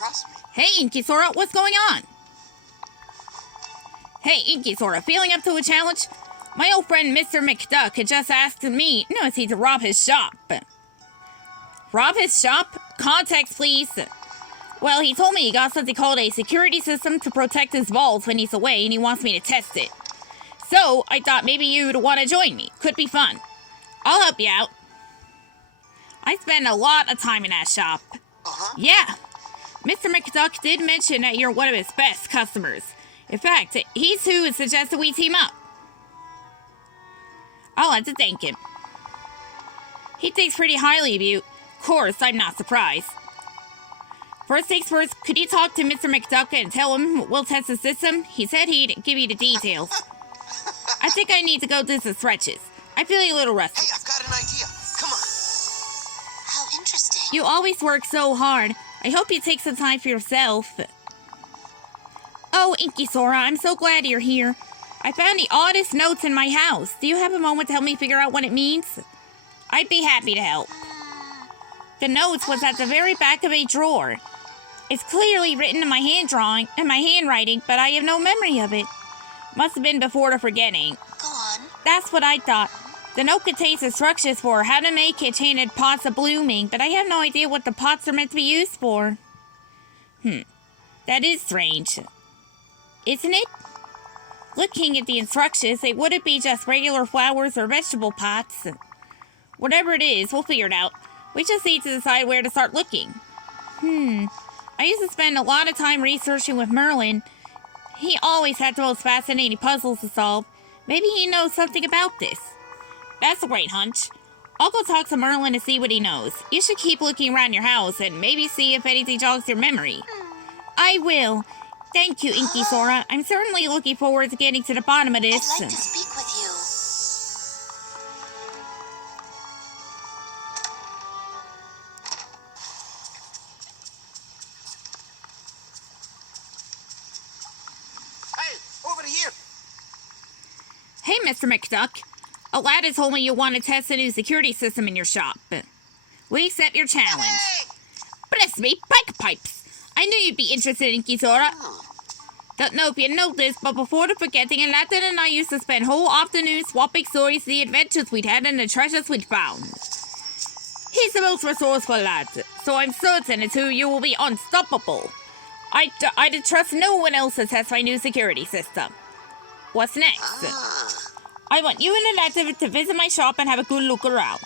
trust me. Hey, InkySora, what's going on? Hey, InkySora, feeling up to a challenge? My old friend Mr. McDuck had just asked me, to rob his shop. Rob his shop? Context, please. Well, he told me he got something called a security system to protect his vaults when he's away, and he wants me to test it. So, I thought maybe you'd want to join me. Could be fun. I'll help you out. I spend a lot of time in that shop. Yeah. Mr. McDuck did mention that you're one of his best customers. In fact, he's who suggested we team up. I'll have to thank him. He thinks pretty highly of you. Of course, I'm not surprised. First things first, could you talk to Mr. McDuck and tell him we'll test the system? He said he'd give you the details. I think I need to go do some stretches. I'm feeling a little rusty. Hey, I've got an idea. Come on. How interesting. You always work so hard. I hope you take some time for yourself. Oh, InkySora, I'm so glad you're here. I found the oddest notes in my house. Do you have a moment to help me figure out what it means? I'd be happy to help. The notes was at the very back of a drawer. It's clearly written in my handwriting, but I have no memory of it. Must have been before the forgetting. Go on. That's what I thought. The note contains instructions for how to make enchanted pots of blooming, but I have no idea what the pots are meant to be used for. That is strange. Isn't it? Looking at the instructions, it wouldn't be just regular flowers or vegetable pots. Whatever it is, we'll figure it out. We just need to decide where to start looking. I used to spend a lot of time researching with Merlin. He always had the most fascinating puzzles to solve. Maybe he knows something about this. That's a great hunch. I'll go talk to Merlin and see what he knows. You should keep looking around your house and maybe see if anything jogs your memory. I will. Thank you, InkySora. I'm certainly looking forward to getting to the bottom of this. I'd like to speak with you. Hey, over here. Hey, Mr. McDuck. A lad has told me you want to test a new security system in your shop. We accept your challenge. Hey! Bless me, bagpipes! I knew you'd be interested in InkySora. Don't know if you know this, but before the forgetting, Aladdin and I used to spend whole afternoons swapping stories of the adventures we'd had and the treasures we'd found. He's the most resourceful lad, so I'm certain that you will be unstoppable. I'd trust no one else to test my new security system. What's next? I want you and Aladdin to visit my shop and have a good look around.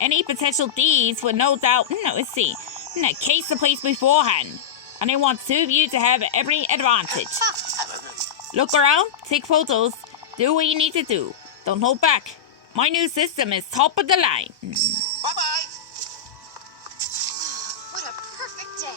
Any potential thieves would no doubt, case the place beforehand. And I want two of you to have every advantage. Look around, take photos, do what you need to do. Don't hold back. My new system is top of the line. Bye-bye. What a perfect day.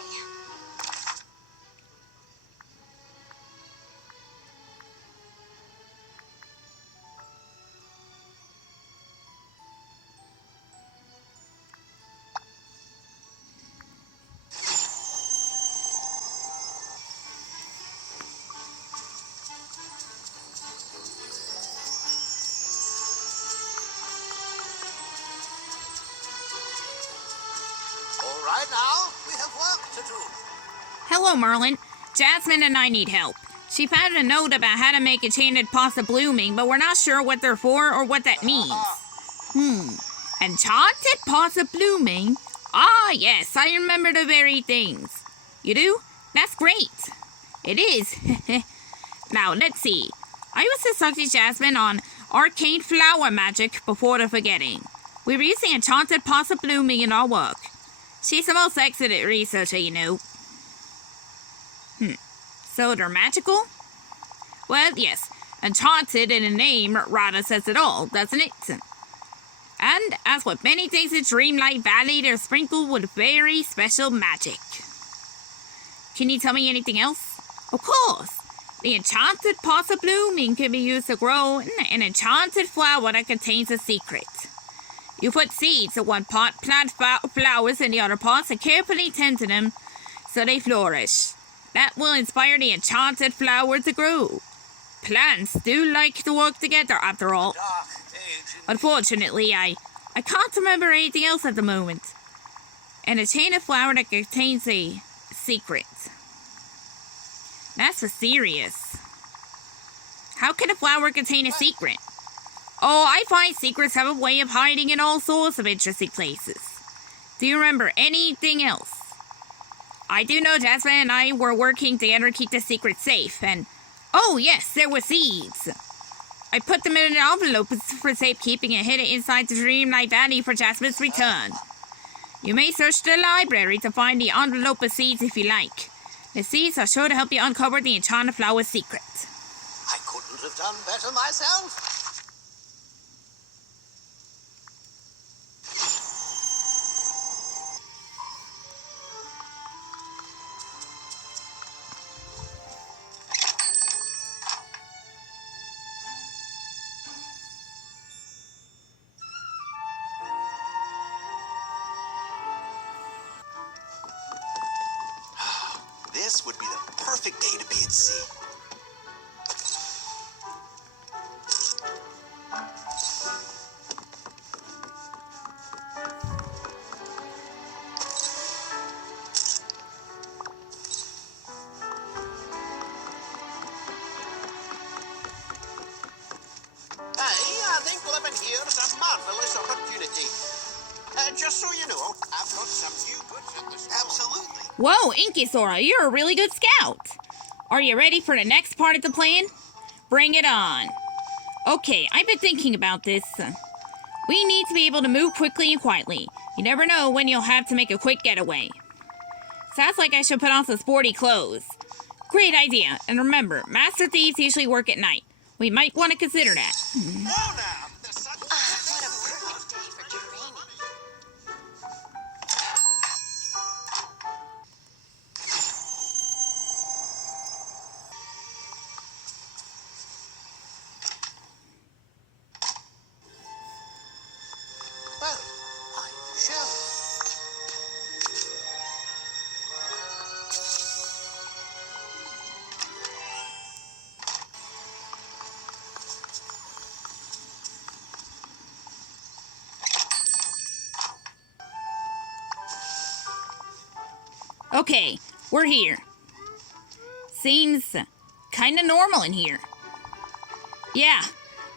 All right now, we have work to do. Hello, Merlin. Jasmine and I need help. She found a note about how to make enchanted pots of blooming, but we're not sure what they're for or what that means. Enchanted pots of blooming? Ah, yes, I remember the very things. You do? That's great. It is. Now, let's see. I was instructing Jasmine on arcane flower magic before the forgetting. We were using enchanted pots of blooming in our work. She's the most excellent researcher, you know. So they're magical? Well, yes. Enchanted in a name rather says it all, doesn't it? And as with many things in Dreamlight Valley, they're sprinkled with very special magic. Can you tell me anything else? Of course. The enchanted pots of blooming can be used to grow an enchanted flower that contains a secret. You put seeds in one pot, plant flowers in the other pots, and carefully tend to them so they flourish. That will inspire the enchanted flower to grow. Plants do like to work together, after all. Unfortunately, I can't remember anything else at the moment. An enchanted flower that contains a secret. That's for serious. How could a flower contain a secret? Oh, I find secrets have a way of hiding in all sorts of interesting places. Do you remember anything else? I do know Jasmine and I were working together to keep the secret safe, and... Oh, yes, there were seeds. I put them in an envelope for safekeeping and hid it inside the Dreamlight Valley for Jasmine's return. You may search the library to find the envelope of seeds if you like. The seeds are sure to help you uncover the enchanted flower's secret. I couldn't have done better myself. This would be the perfect day to be at sea. I think living here is a marvelous opportunity. Just so you know, I've got some new goods in the store. Absolutely. Whoa, InkySora, you're a really good scout. Are you ready for the next part of the plan? Bring it on. Okay, I've been thinking about this. We need to be able to move quickly and quietly. You never know when you'll have to make a quick getaway. Sounds like I should put on some sporty clothes. Great idea. And remember, master thieves usually work at night. We might want to consider that. Oh, now, the sun... What a perfect day for training. Well, I shall. Okay, we're here. Seems kinda normal in here. Yeah,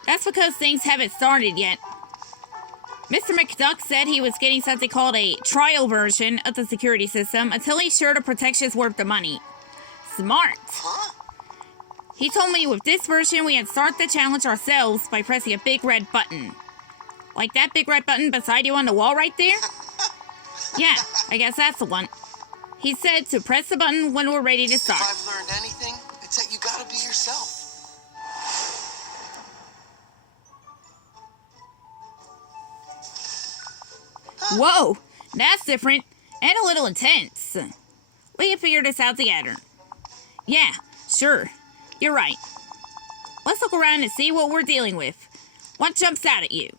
that's because things haven't started yet. Mr. McDuck said he was getting something called a trial version of the security system until he's sure the protection's worth the money. Smart. Huh? He told me with this version we had start the challenge ourselves by pressing a big red button. Like that big red button beside you on the wall right there? Yeah, I guess that's the one. He said to press the button when we're ready to start. If I've learned anything, it's that you gotta be yourself. Whoa, that's different and a little intense. We can figure this out together. Yeah, sure, you're right. Let's look around and see what we're dealing with. What jumps out at you?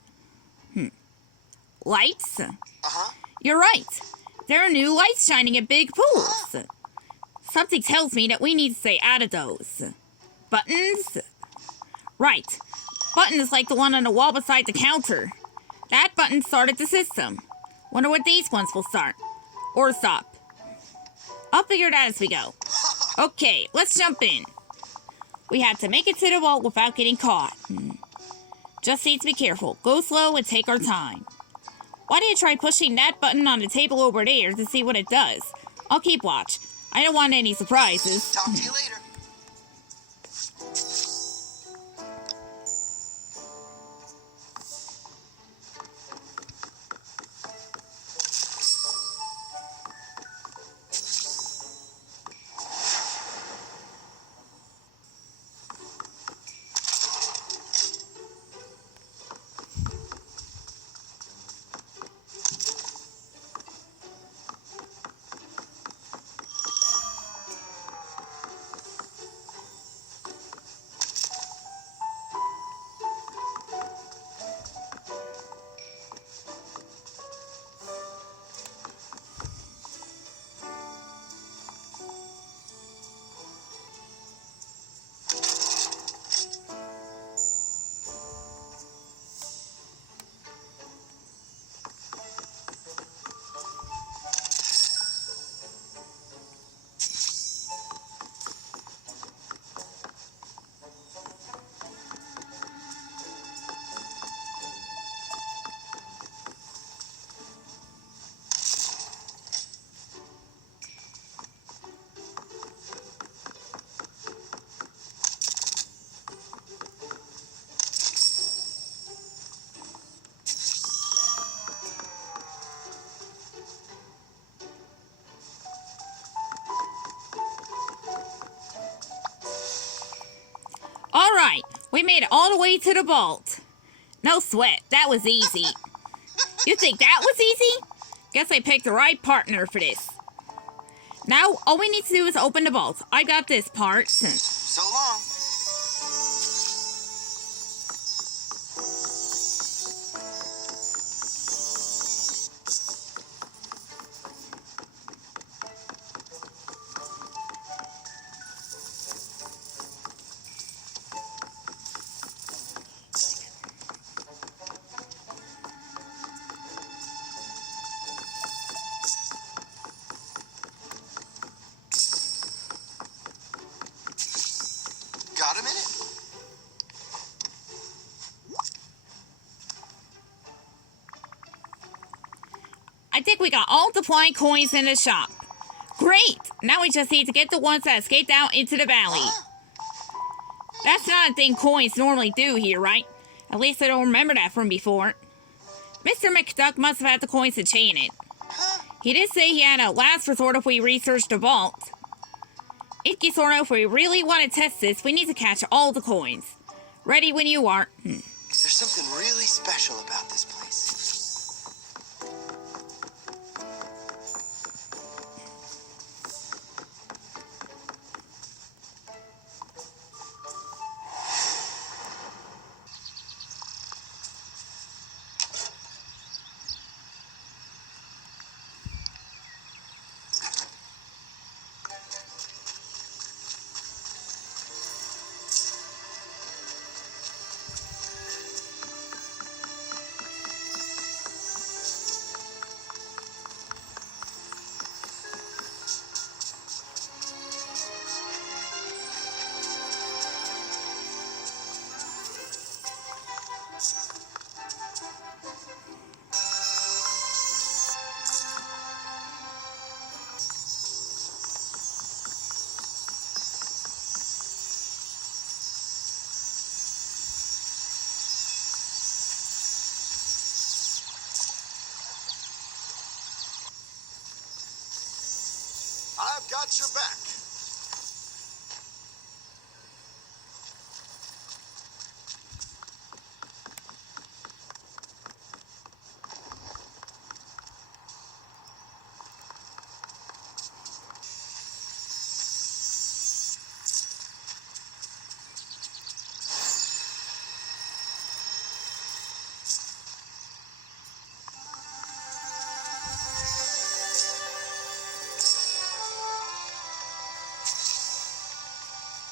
Lights? Uh-huh. You're right. There are new lights shining at big pools. Something tells me that we need to stay out of those. Buttons? Right. Buttons like the one on the wall beside the counter. That button started the system. Wonder what these ones will start. Or stop. I'll figure it out as we go. Okay, let's jump in. We have to make it to the vault without getting caught. Just need to be careful. Go slow and take our time. Why don't you try pushing that button on the table over there to see what it does? I'll keep watch. I don't want any surprises. Talk to you later. We made it all the way to the vault. No sweat, that was easy. You think that was easy? Guess I picked the right partner for this. Now, all we need to do is open the vault. I got this part. So long. Got a minute? I think we got all the flying coins in the shop. Great! Now we just need to get the ones that escaped out into the valley. That's not a thing coins normally do here, right? At least I don't remember that from before. Mr. McDuck must have had the coins to chain it. He did say he had a last resort if we researched the vault. InkySora, if we really want to test this, we need to catch all the coins. Ready when you are. There's something really special about this place. I've got your back.